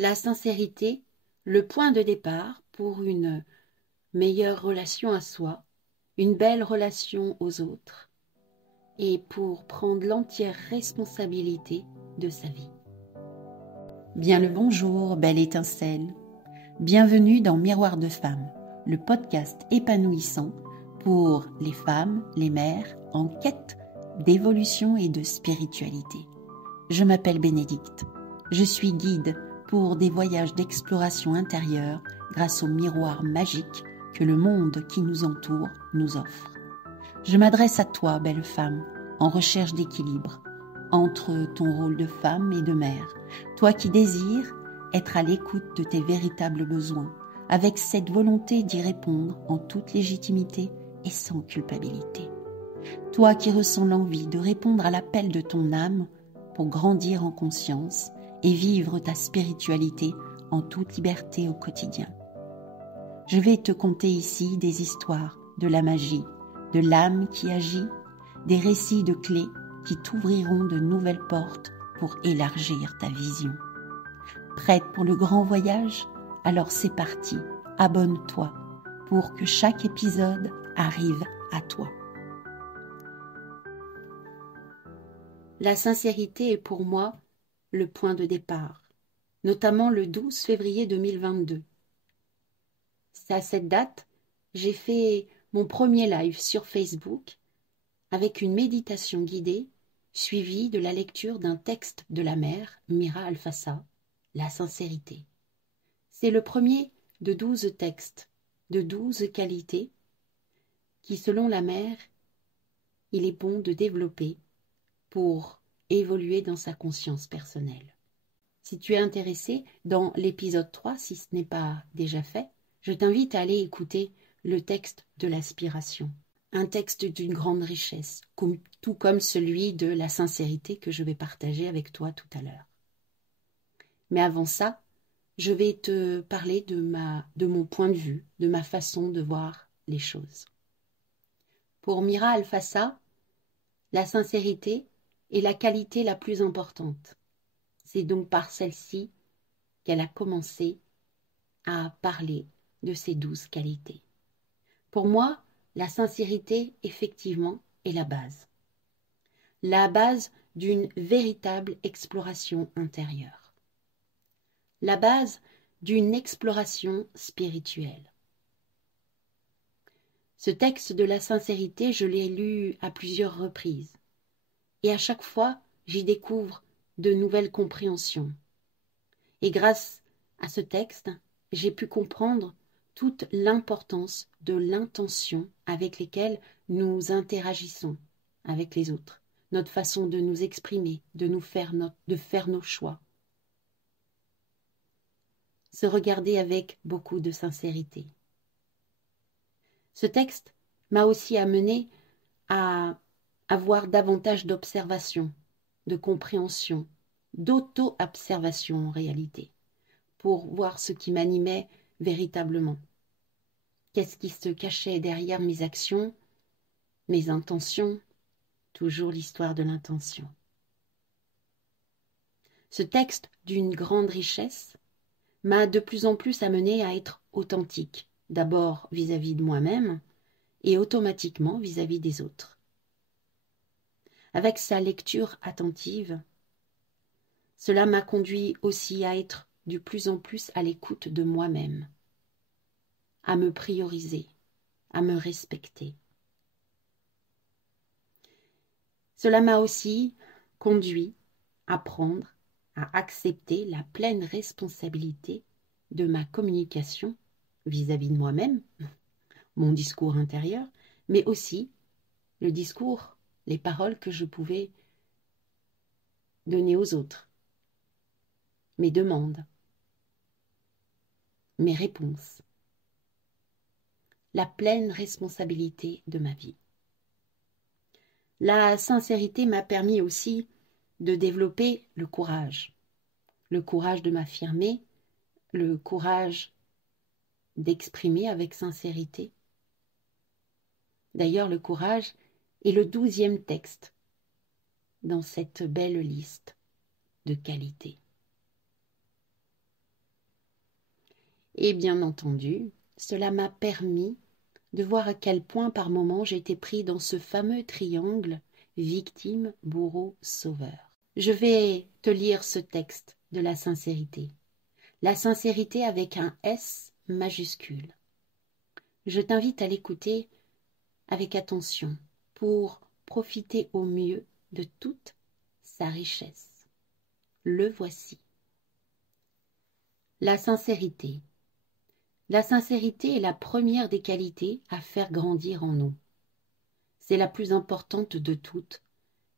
La sincérité, le point de départ pour une meilleure relation à soi, une belle relation aux autres et pour prendre l'entière responsabilité de sa vie. Bien le bonjour, belle étincelle. Bienvenue dans Miroir de Femmes, le podcast épanouissant pour les femmes, les mères en quête d'évolution et de spiritualité. Je m'appelle Bénédicte. Je suis guide pour des voyages d'exploration intérieure grâce au miroir magique que le monde qui nous entoure nous offre. Je m'adresse à toi, belle femme, en recherche d'équilibre entre ton rôle de femme et de mère, toi qui désires être à l'écoute de tes véritables besoins, avec cette volonté d'y répondre en toute légitimité et sans culpabilité. Toi qui ressens l'envie de répondre à l'appel de ton âme pour grandir en conscience et vivre ta spiritualité en toute liberté au quotidien. Je vais te conter ici des histoires de la magie, de l'âme qui agit, des récits de clés qui t'ouvriront de nouvelles portes pour élargir ta vision. Prête pour le grand voyage? Alors c'est parti, abonne-toi pour que chaque épisode arrive à toi. La sincérité est pour moi le point de départ, notamment le 12 février 2022. C'est à cette date, j'ai fait mon premier live sur Facebook avec une méditation guidée suivie de la lecture d'un texte de la mère Mira Alfassa, La sincérité. C'est le premier de 12 textes, de 12 qualités qui, selon la mère, il est bon de développer pour évoluer dans sa conscience personnelle. Si tu es intéressé, dans l'épisode 3, si ce n'est pas déjà fait, je t'invite à aller écouter le texte de l'aspiration. Un texte d'une grande richesse, tout comme celui de la sincérité que je vais partager avec toi tout à l'heure. Mais avant ça, je vais te parler de mon point de vue, de ma façon de voir les choses. Pour Mira Alfassa, la sincérité est la qualité la plus importante. C'est donc par celle-ci qu'elle a commencé à parler de ces 12 qualités. Pour moi, la sincérité, effectivement, est la base. La base d'une véritable exploration intérieure. La base d'une exploration spirituelle. Ce texte de la sincérité, je l'ai lu à plusieurs reprises. Et à chaque fois, j'y découvre de nouvelles compréhensions. Et grâce à ce texte, j'ai pu comprendre toute l'importance de l'intention avec laquelle nous interagissons avec les autres, notre façon de nous exprimer, de faire nos choix. Se regarder avec beaucoup de sincérité. Ce texte m'a aussi amené à avoir davantage d'observation, de compréhension, d'auto-observation en réalité, pour voir ce qui m'animait véritablement. Qu'est-ce qui se cachait derrière mes actions, mes intentions, toujours l'histoire de l'intention. Ce texte d'une grande richesse m'a de plus en plus amené à être authentique, d'abord vis-à-vis de moi-même et automatiquement vis-à-vis des autres. Avec sa lecture attentive, cela m'a conduit aussi à être de plus en plus à l'écoute de moi-même, à me prioriser, à me respecter. Cela m'a aussi conduit à prendre, à accepter la pleine responsabilité de ma communication vis-à-vis de moi-même, mon discours intérieur, mais aussi le discours, les paroles que je pouvais donner aux autres, mes demandes, mes réponses, la pleine responsabilité de ma vie. La sincérité m'a permis aussi de développer le courage de m'affirmer, le courage d'exprimer avec sincérité. D'ailleurs, le courage est le 12e texte dans cette belle liste de qualités. Et bien entendu, cela m'a permis de voir à quel point par moments j'étais pris dans ce fameux triangle victime, bourreau, sauveur. Je vais te lire ce texte de la sincérité. La sincérité avec un S majuscule. Je t'invite à l'écouter avec attention pour profiter au mieux de toute sa richesse. Le voici. La sincérité. La sincérité est la première des qualités à faire grandir en nous. C'est la plus importante de toutes,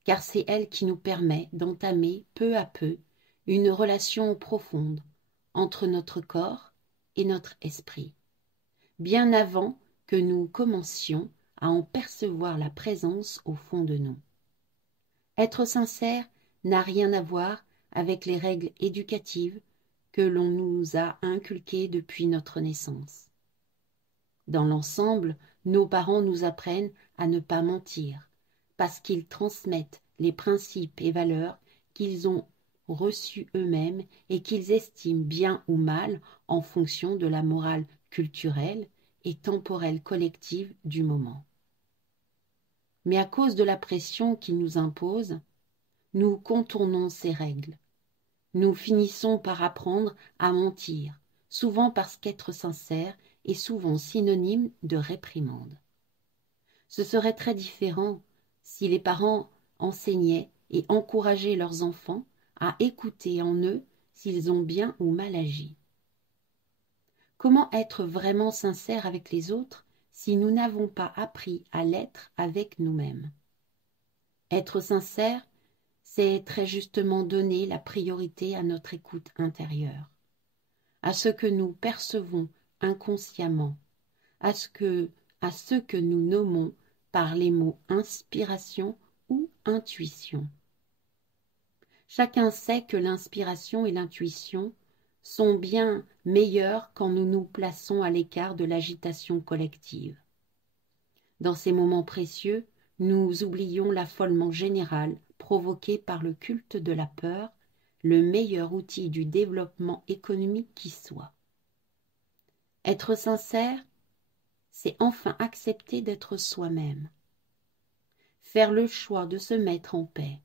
car c'est elle qui nous permet d'entamer peu à peu une relation profonde entre notre corps et notre esprit, bien avant que nous commencions à en percevoir la présence au fond de nous. Être sincère n'a rien à voir avec les règles éducatives que l'on nous a inculquées depuis notre naissance. Dans l'ensemble, nos parents nous apprennent à ne pas mentir, parce qu'ils transmettent les principes et valeurs qu'ils ont reçus eux-mêmes et qu'ils estiment bien ou mal en fonction de la morale culturelle et temporelle collective du moment. Mais à cause de la pression qu'ils nous imposent, nous contournons ces règles. Nous finissons par apprendre à mentir, souvent parce qu'être sincère est souvent synonyme de réprimande. Ce serait très différent si les parents enseignaient et encourageaient leurs enfants à écouter en eux s'ils ont bien ou mal agi. Comment être vraiment sincère avec les autres si nous n'avons pas appris à l'être avec nous-mêmes? Être sincère, c'est très justement donner la priorité à notre écoute intérieure, à ce que nous percevons inconsciemment, à ce que nous nommons par les mots inspiration ou intuition. Chacun sait que l'inspiration et l'intuition sont bien meilleures quand nous nous plaçons à l'écart de l'agitation collective. Dans ces moments précieux, nous oublions l'affolement général provoqué par le culte de la peur, le meilleur outil du développement économique qui soit. Être sincère, c'est enfin accepter d'être soi-même. Faire le choix de se mettre en paix,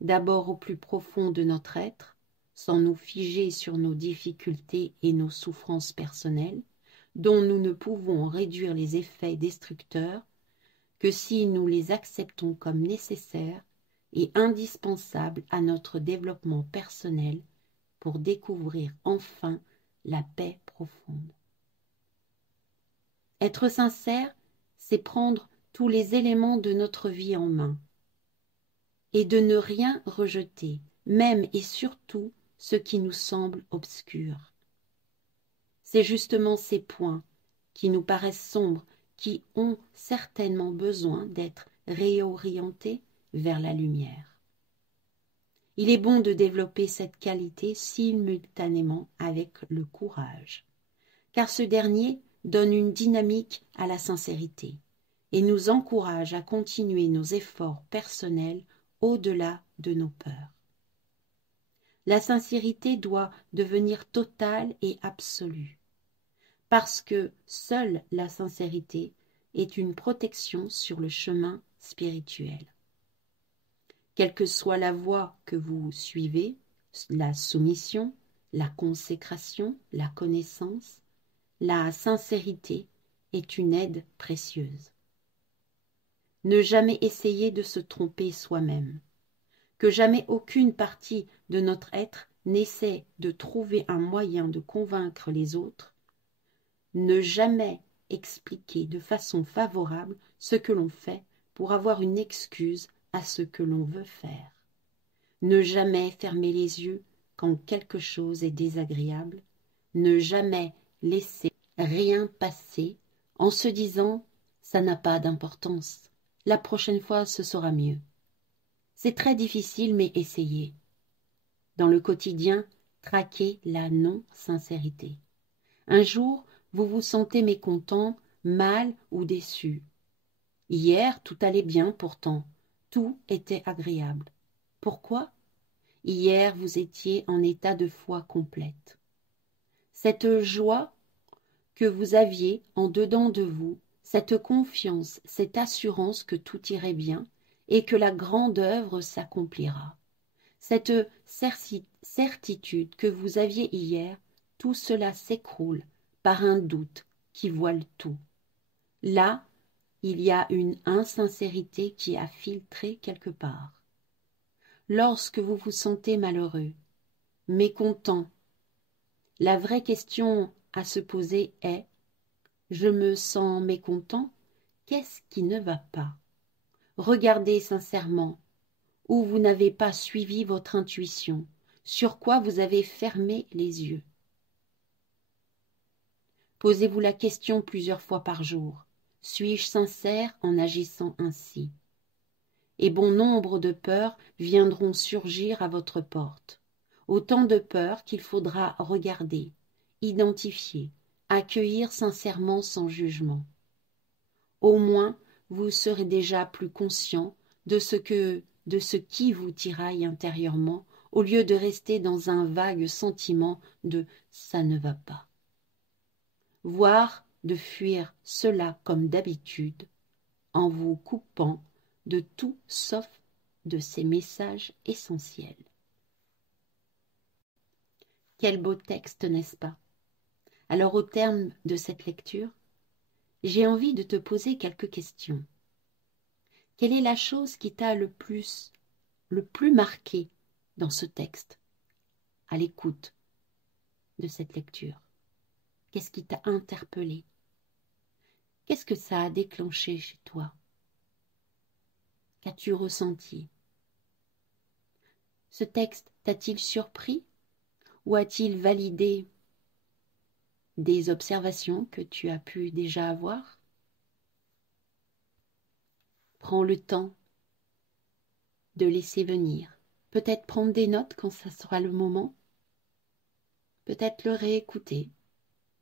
d'abord au plus profond de notre être, sans nous figer sur nos difficultés et nos souffrances personnelles, dont nous ne pouvons réduire les effets destructeurs que si nous les acceptons comme nécessaires et indispensables à notre développement personnel pour découvrir enfin la paix profonde. Être sincère, c'est prendre tous les éléments de notre vie en main et de ne rien rejeter, même et surtout ce qui nous semble obscur. C'est justement ces points qui nous paraissent sombres qui ont certainement besoin d'être réorientés vers la lumière. Il est bon de développer cette qualité simultanément avec le courage, car ce dernier donne une dynamique à la sincérité et nous encourage à continuer nos efforts personnels au-delà de nos peurs. La sincérité doit devenir totale et absolue, parce que seule la sincérité est une protection sur le chemin spirituel. Quelle que soit la voie que vous suivez, la soumission, la consécration, la connaissance, la sincérité est une aide précieuse. Ne jamais essayer de se tromper soi-même. Que jamais aucune partie de notre être n'essaie de trouver un moyen de convaincre les autres. Ne jamais expliquer de façon favorable ce que l'on fait pour avoir une excuse à ce que l'on veut faire. Ne jamais fermer les yeux quand quelque chose est désagréable. Ne jamais laisser rien passer en se disant « ça n'a pas d'importance, la prochaine fois ce sera mieux ». C'est très difficile, mais essayez. Dans le quotidien, traquez la non-sincérité. Un jour, vous vous sentez mécontent, mal ou déçu. Hier, tout allait bien pourtant, tout était agréable. Pourquoi? Hier, vous étiez en état de foi complète. cette joie que vous aviez en dedans de vous, cette confiance, cette assurance que tout irait bien et que la grande œuvre s'accomplira. Cette certitude que vous aviez hier, tout cela s'écroule par un doute qui voile tout. Là, il y a une insincérité qui a filtré quelque part. Lorsque vous vous sentez malheureux, mécontent, la vraie question à se poser est « Je me sens mécontent, qu'est-ce qui ne va pas ?» Regardez sincèrement où vous n'avez pas suivi votre intuition, sur quoi vous avez fermé les yeux. Posez-vous la question plusieurs fois par jour. Suis-je sincère en agissant ainsi? Et bon nombre de peurs viendront surgir à votre porte. Autant de peurs qu'il faudra regarder, identifier, accueillir sincèrement sans jugement. Au moins, vous serez déjà plus conscient de ce qui vous tiraille intérieurement, au lieu de rester dans un vague sentiment de « ça ne va pas ». Voire de fuir cela comme d'habitude, en vous coupant de tout sauf de ces messages essentiels. Quel beau texte, n'est-ce pas? Alors, au terme de cette lecture, j'ai envie de te poser quelques questions. Quelle est la chose qui t'a le plus marqué dans ce texte, à l'écoute de cette lecture? Qu'est-ce qui t'a interpellé? Qu'est-ce que ça a déclenché chez toi? Qu'as-tu ressenti? Ce texte t'a-t-il surpris ou a-t-il validé des observations que tu as pu déjà avoir? Prends le temps de laisser venir. Peut-être prendre des notes quand ça sera le moment. Peut-être le réécouter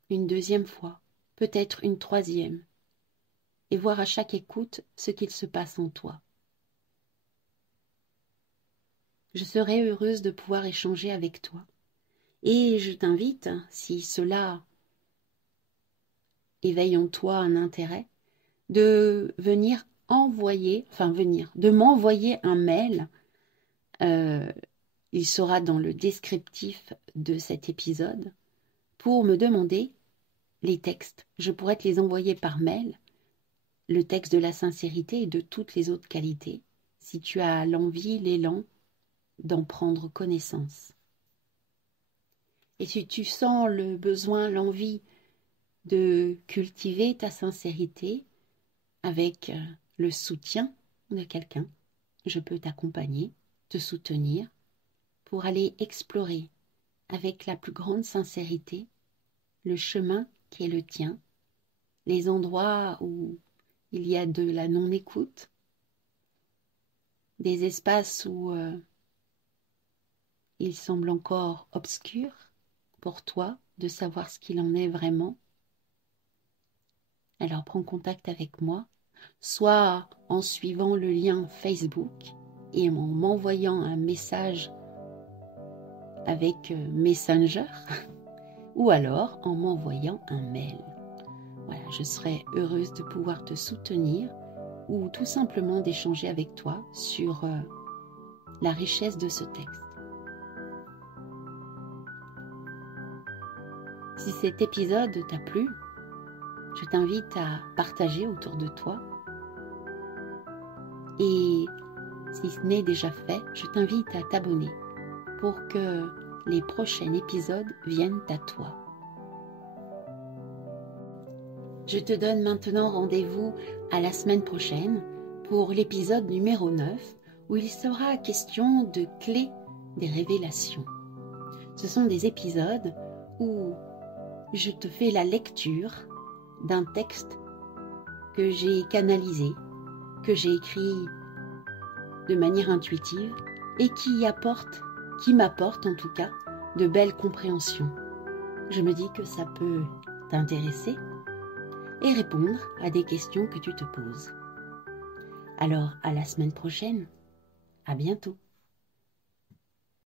une deuxième fois, peut-être une troisième, et voir à chaque écoute ce qu'il se passe en toi. Je serai heureuse de pouvoir échanger avec toi. Et je t'invite, si cela éveille en toi un intérêt, de de m'envoyer un mail. Il sera dans le descriptif de cet épisode pour me demander les textes. Je pourrais te les envoyer par mail, le texte de la sincérité et de toutes les autres qualités, si tu as l'envie, l'élan d'en prendre connaissance. Et si tu sens le besoin, l'envie de cultiver ta sincérité avec le soutien de quelqu'un, je peux t'accompagner, te soutenir pour aller explorer avec la plus grande sincérité le chemin qui est le tien, les endroits où il y a de la non-écoute, des espaces où il semble encore obscur pour toi de savoir ce qu'il en est vraiment. Alors prends contact avec moi, soit en suivant le lien Facebook et en m'envoyant un message avec Messenger, ou alors en m'envoyant un mail. Voilà, je serai heureuse de pouvoir te soutenir ou tout simplement d'échanger avec toi sur la richesse de ce texte. Si cet épisode t'a plu, je t'invite à partager autour de toi. Et si ce n'est déjà fait, je t'invite à t'abonner pour que les prochains épisodes viennent à toi. Je te donne maintenant rendez-vous à la semaine prochaine pour l'épisode numéro 9 où il sera question de clés des révélations. Ce sont des épisodes où je te fais la lecture d'un texte que j'ai canalisé, que j'ai écrit de manière intuitive et qui m'apporte en tout cas de belles compréhensions. Je me dis que ça peut t'intéresser et répondre à des questions que tu te poses. Alors, à la semaine prochaine. À bientôt.